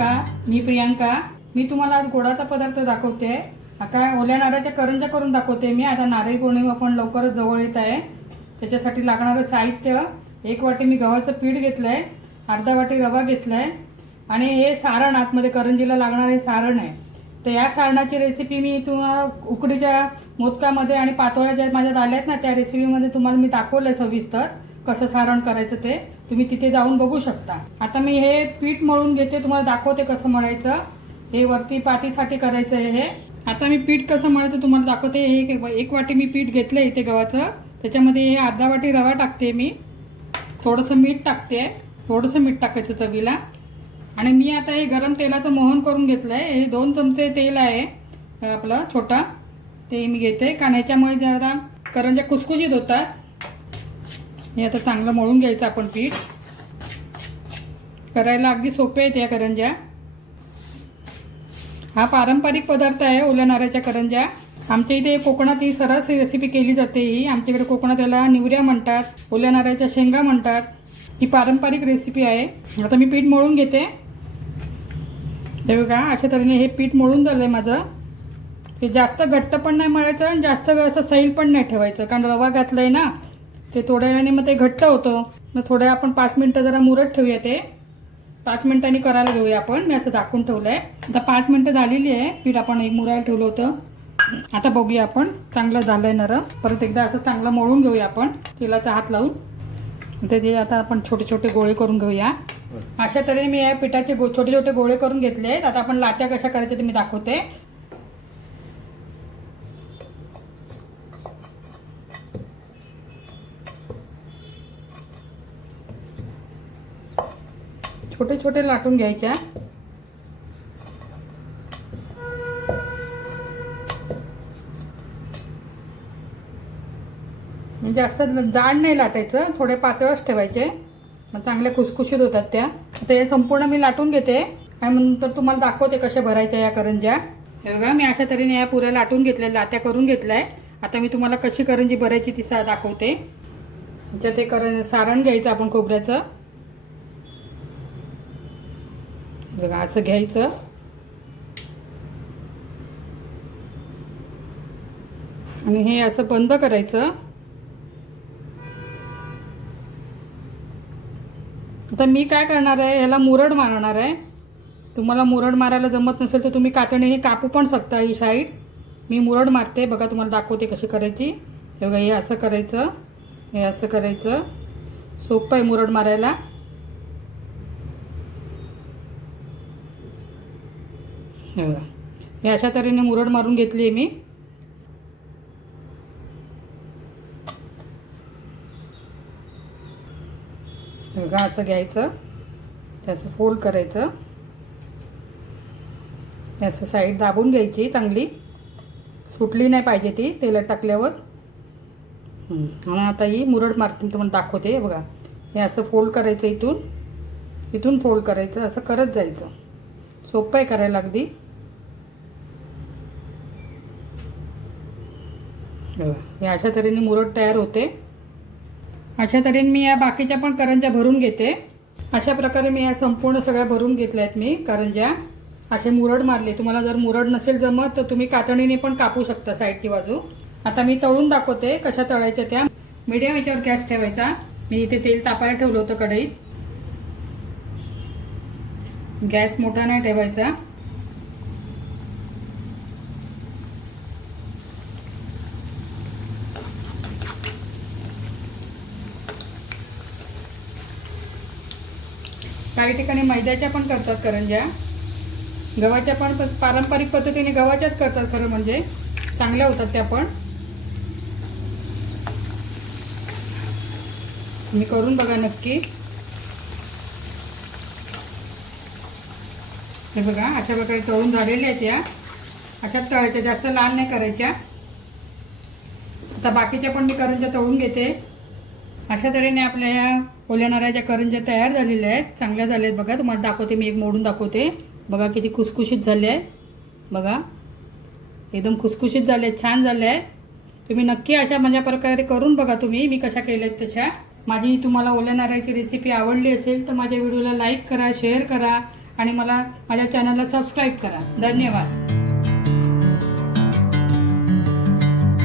नमस्कार, मी प्रियांका. मी तुम्हाला आज गोडाचा पदार्थ दाखवते. काय ओल्या नारळाच्या करंज्या करून दाखवते मी. आता नारळी पौर्णिमा पण लवकरच जवळ येत आहे. त्याच्यासाठी लागणारं साहित्य: 1 वाटी मी गव्हाचं पीठ घेतलं आहे, अर्धा वाटी रवा घेतला आहे आणि हे सारण आतमध्ये करंजीला लागणारे सारण आहे. तर या सारणाची रेसिपी मी तुम्हाला उकडीच्या मोदकामध्ये आणि पातोळ्या ज्या माझ्यात आल्या आहेत ना, त्या रेसिपीमध्ये तुम्हाला मी दाखवलं आहे सविस्तर कसं सारण करायचं. ते तुम्ही तिथे जाऊन बघू शकता. आता मी हे पीठ मळून घेते, तुम्हाला दाखवते कसं मळायचं. हे वरती पातीसाठी करायचं आहे हे. आता मी पीठ कसं मळायचं तुम्हाला दाखवते. हे 1 वाटी मी पीठ घेतलं इथे गव्हाचं. त्याच्यामध्ये हे अर्धा वाटी रवा टाकते मी, थोडंसं मीठ टाकते, थोडंसं मीठ टाकायचं चवीला. आणि मी आता हे गरम तेलाचं मोहन करून घेतलं आहे. हे 2 चमचे तेल आहे आपलं छोटा, ते मी घेते कारण ह्याच्यामुळे जरा करंज्या कुसकुशीत होतात. हे आता चांगलं मळून घ्यायचं आपण पीठ. करायला अगदी सोपे आहेत या करंज्या. हा पारंपरिक पदार्थ आहे ओल्या नारळाच्या करंज्या. आमच्या इथे कोकणात ही सर्रास रेसिपी केली जाते. ही आमच्याकडे कोकणात याला निवऱ्या म्हणतात, ओल्या नारळाच्या शेंगा म्हणतात. ही पारंपरिक रेसिपी आहे. आता मी पीठ मळून घेते. हे बघा, अशा तऱ्हेने हे पीठ मळून झालं आहे माझं. हे जास्त घट्ट पण नाही मळायचं आणि जास्त असं सैल पण नाही ठेवायचं, कारण रवा घातलं आहे ना, ते थोड्या वेळाने मग ते घट्ट होतं. मग थोड्या आपण 5 मिनटं जरा मुरत ठेवूया. ते 5 मिनटांनी करायला घेऊया आपण. मी असं झाकून ठेवलं आहे. आता 5 मिनटं झालेली आहे. पीठ आपण एक मुरायला ठेवलं होतं. आता बघूया आपण, चांगलं झालं आहे नरम. परत एकदा असं चांगलं मळून घेऊया आपण तेलाचा हात लावून. ते आता आपण छोटे छोटे गोळे करून घेऊया. अशा तऱ्हेने मी या पिठाचे छोटे छोटे गोळे करून घेतले आहेत. आता आपण लात्या कशा करायच्या ते मी दाखवते. छोटे छोटे लाटून घ्यायच्या. जास्त जाड नाही लाटायचं, थोडे पातळच ठेवायचे, मग चांगले खुसखुशीत होतात त्या. आता हे संपूर्ण मी लाटून घेते आणि नंतर तुम्हाला दाखवते कशा भरायच्या या करंज्या. हे बघा, मी अशा तऱ्हेने या पुऱ्या लाटून घेतल्या, लात्या करून घेतल्या आहे. आता मी तुम्हाला कशी करंजी भरायची ती दाखवते. त्याच्यात ते सारण घ्यायचं आपण खोबऱ्याचं. बघा, असं घ्यायचं आणि हे असं बंद करायचं. आता मी काय करणार आहे, ह्याला मुरड मारणार आहे. तुम्हाला मुरड मारायला जमत नसेल तर तुम्ही कातडीने कापू पण शकता ही साईड. मी मुरड मारते. बघा, तुम्हाला दाखवते कशी करायची. हे बघा, हे असं करायचं, हे असं करायचं. सोपं आहे मुरड मारायला. हे बघा, हे अशा तऱ्हेने मुरड मारून घेतली आहे मी. बघा, असं घ्यायचं, त्याचं फोल्ड करायचं, असं साईड दाबून घ्यायची, चांगली सुटली नाही पाहिजे ती तेलात टाकल्यावर. आणि आता ही मुरड मारते तुम्हाला दाखवते. बघा, हे असं फोल्ड करायचं, इथून फोल्ड करायचं, असं करत जायचं. सोपं आहे करायला अगदी. हे अशा तऱ्हेने मुरड तयार होते. अशा तऱ्हेने मी या बाकीच्या पण करंज्या भरून घेते. अशा प्रकारे मी या संपूर्ण सगळ्या भरून घेतल्या आहेत मी करंज्या. असे मुरड मारले. तुम्हाला जर मुरड नसेल जमत तर तुम्ही कातडीने पण कापू शकता साईडची बाजू. आता मी तळून दाखवते कशा तळायच्या त्या. मीडियम याच्यावर गॅस ठेवायचा. मी इथे तेल तापायला ठेवलं होतं कढईत. गॅस मोठा नाही ठेवायचा. काही ठिकाणी मैद्याच्या पण करतात करंज्या, गव्हाच्या पण पारंपरिक पद्धतीने गव्हाच्याच करतात. खरं म्हणजे चांगल्या होतात त्या पण. तुम्ही करून बघा नक्की. हे बघा, अशा प्रकारे तळून झालेल्या आहेत या. अशाच तळायच्या, जास्त लाल नाही करायच्या. आता बाकीच्या पण मी करंज्या तळून घेते. अशा तऱ्हेने आपल्या या ओल्या नारळाच्या करंज्या तयार झालेल्या आहेत. चांगल्या झाल्या आहेत. बघा, तुम्हाला दाखवते मी, एक मोडून दाखवते. बघा किती खुसखुशीत झाले आहे. बघा, एकदम खुसखुशीत झाले आहेत, छान झाले आहे. तुम्ही नक्की अशा माझ्या प्रकारे करून बघा तुम्ही, मी कशा केल्यात तशा. माझी तुम्हाला ओल्या नारळाची रेसिपी आवडली असेल तर माझ्या व्हिडिओला लाईक करा, शेअर करा आणि मला माझ्या चॅनलला सबस्क्राईब करा. धन्यवाद.